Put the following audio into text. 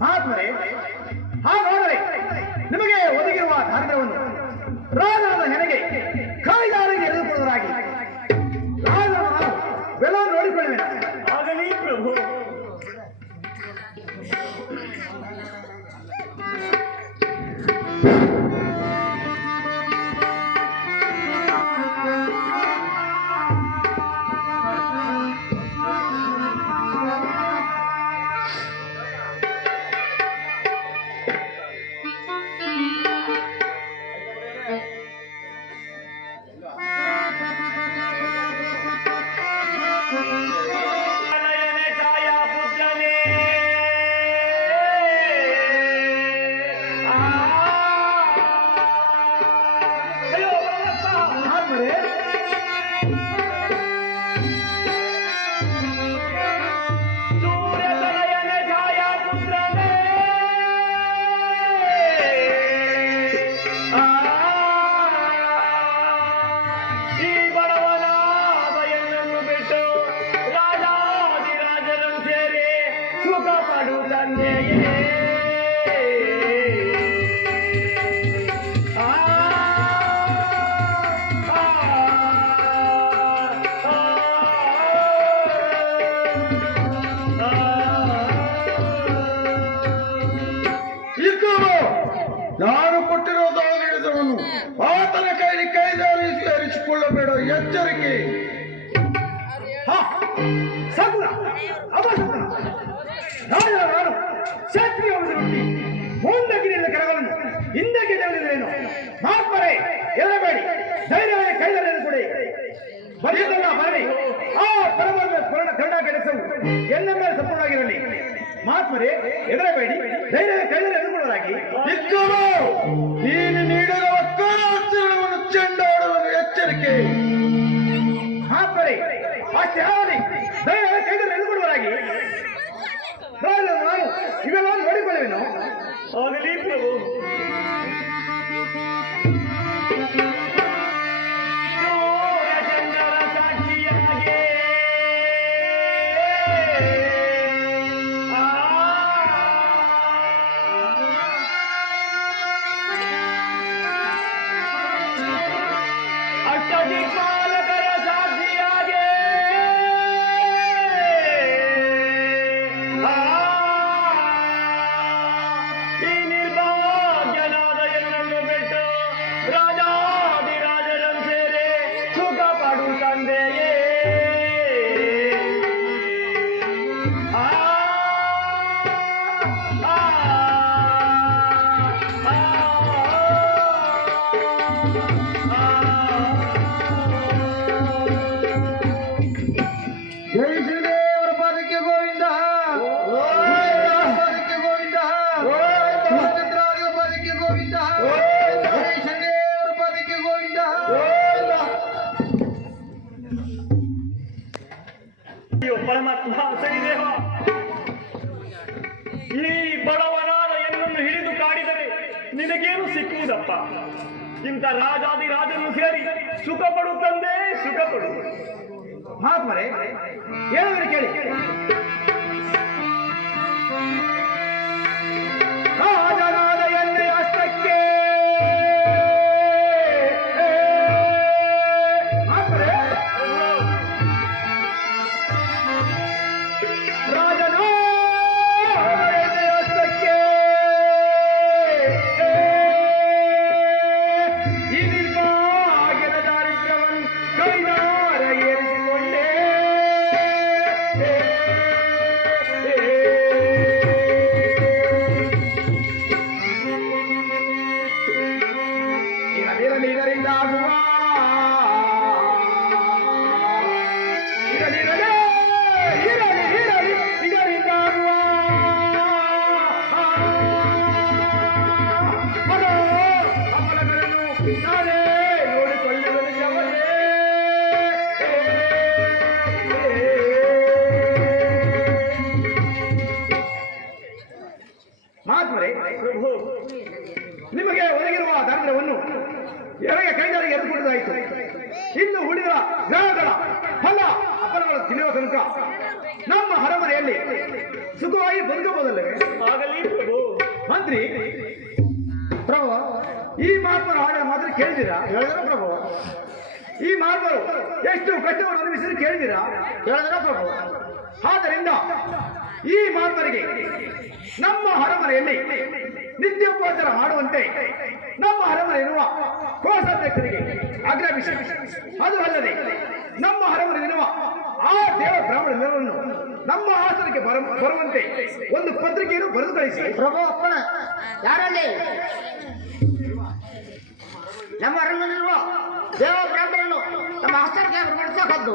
ಮಹಾತ್ಮರೇ, ಹಾಗಾದರೆ ನಿಮಗೆ ಒದಗಿರುವ ದಾರಿದ್ರ್ಯವನ್ನು ರಾಜನಾದ ನನಗೆ ಕೈಗಾರಿಗೆ ಎಳೆದುಕೊಳ್ಳುವುದಾಗಿ ರಾಜನ ನಾನು ಬೆಲೆ ನೋಡಿಕೊಳ್ಳುವೆ. ಆಗಲಿ ಪ್ರಭು. ನಾನು ಕೊಟ್ಟಿರೋ ದಾರಿಯನ್ನು ಆತನ ಕೈಲಿ ಕೈದಾರಿ ಸೇರಿಸಿಕೊಳ್ಳಬೇಡ, ಎಚ್ಚರಿಕೆ. ರಾಜನ ನಾನು ಕ್ಷತ್ರಿಯ ಹುಟ್ಟಿ ಮುಂದಕ್ಕಿನಿಂದ ಕೆಳಗಳನ್ನು ಹಿಂದಕ್ಕೆ ತೆಗೆದಿದ್ದೇನು. ಮಹಾತ್ಮರೇ, ಎದರಬೇಡಿ, ಧೈರ್ಯವೇ ಕೈದಲ್ಲಿ ಕೊಡಿ. ಬರೆಯದನ್ನ ಬರಲಿ. ಆ ಪರಮಾತ್ಮ ಕರುಣ ಕೆಲಸವು ಎಲ್ಲ ಮೇಲೆ ಸಂಪೂರ್ಣವಾಗಿರಲಿ. ಮಹಾತ್ಮರೇ, ಎದರಬೇಡಿ, ಧೈರ್ಯವೇ ಕೈದಲ್ಲಿ ಎದುರುಕೊಳ್ಳಲಾಗಿ ನೀನು ನೀಡಿದ ವಕ್ರಾಚರಣವನ್ನು ಚೆಂಡಾಡುವನು, ಎಚ್ಚರಿಕೆ. ಮಹಾತ್ಮರೇ, ಅಷ್ಟೇ ಆಗಲಿ, ಧೈರ್ಯವೇ ಕೈದಲ್ಲಿ ಎದುರುಕೊಳ್ಳಲಾಗಿ ನಾನು ಇವೆಲ್ಲ ನೋಡಿಕೊಳ್ಳುವೆನು. ಆಗಲಿ ಪ್ರಭು. ಪರಮಾತ್ಮ ಸರಿದೇವ, ಈ ಬಡವನಾದ ಎನ್ನನ್ನು ಹಿಡಿದು ಕಾಡಿದರೆ ನಿನಗೇನು ಸಿಕ್ಕುವುದಪ್ಪ? ಇಂಥ ರಾಜಾದಿರಾಜನ್ನು ಸೇರಿ ಸುಖ ಪಡು ತಂದೆ, ಸುಖ ಪಡು. ಮಹಾತ್ಮರೇ, ಹೇಳಿದರೆ ಕೇಳಿ. ರಾಜನಾದ ಎನ್ನೆ ಅಷ್ಟಕ್ಕೆ ನಿಮಗೆ ಒದಗಿರುವ ದಾರಿದ್ರ್ಯವನ್ನು ಎರೆಗೆ ಕೈಗಾರಿಗೆ ಎದುರುಕೊಳ್ಳಲಾಯಿತು. ಇನ್ನು ಉಳಿದ ಗ್ರಹಗಳ ಫಲ ಅಪರಗಳು ತಿಳಿಯುವ ತನಕ ನಮ್ಮ ಅರಮನೆಯಲ್ಲಿ ಸುಖವಾಗಿ ಬದುಕಬಹುದಲ್ಲವೇ? ಆಗಲಿ. ಮಂತ್ರಿ ಪ್ರಭು ಈ ಮಹಾತ್ಮರ ಹಾಡನ್ನು ಮಾತ್ರ ಕೇಳಿದಿರಾ? ಹೇಳಿದ್ರ ಪ್ರಭು, ಈ ಮಹಾತ್ಮರು ಎಷ್ಟು ಕಷ್ಟವನ್ನು ಅನುಭವಿಸಿದ್ರು ಕೇಳಿದಿರಾ? ಹೇಳಿದ್ರ ಪ್ರಭು. ಆದ್ದರಿಂದ ಈ ಮಹಾತ್ಮರಿಗೆ ನಮ್ಮ ಅರಮನೆಯಲ್ಲಿ ನಿತ್ಯೋಪಚಾರ ಮಾಡುವಂತೆ ನಮ್ಮ ಅರಮನೆ ಇರುವ ಕೋಶಾಧ್ಯಕ್ಷರಿಗೆ ಆಜ್ಞಾಪಿಸಿ, ಅದು ಅಲ್ಲದೆ ನಮ್ಮ ಅರಮನೆ ಇರುವ ಆ ದೇವ ಬ್ರಾಹ್ಮಣರೆಲ್ಲರನ್ನು ನಮ್ಮ ಆಸನಕ್ಕೆ ಬರುವಂತೆ ಒಂದು ಪತ್ರಿಕೆಯನ್ನು ಬರೆದು ಕಳಿಸಿ. ಪ್ರಭು ಅಪ್ಪಣ ಯಾರಲ್ಲಿ ನಮ್ಮ ಅರಮನೆಯಲ್ಲಿರುವ ದೇವ ಬ್ರಾಹ್ಮಣರನ್ನು ನಮ್ಮ ಆಸ್ಥಾನಕ್ಕೆ ಬರಮಾಡಿಸಬಹುದು.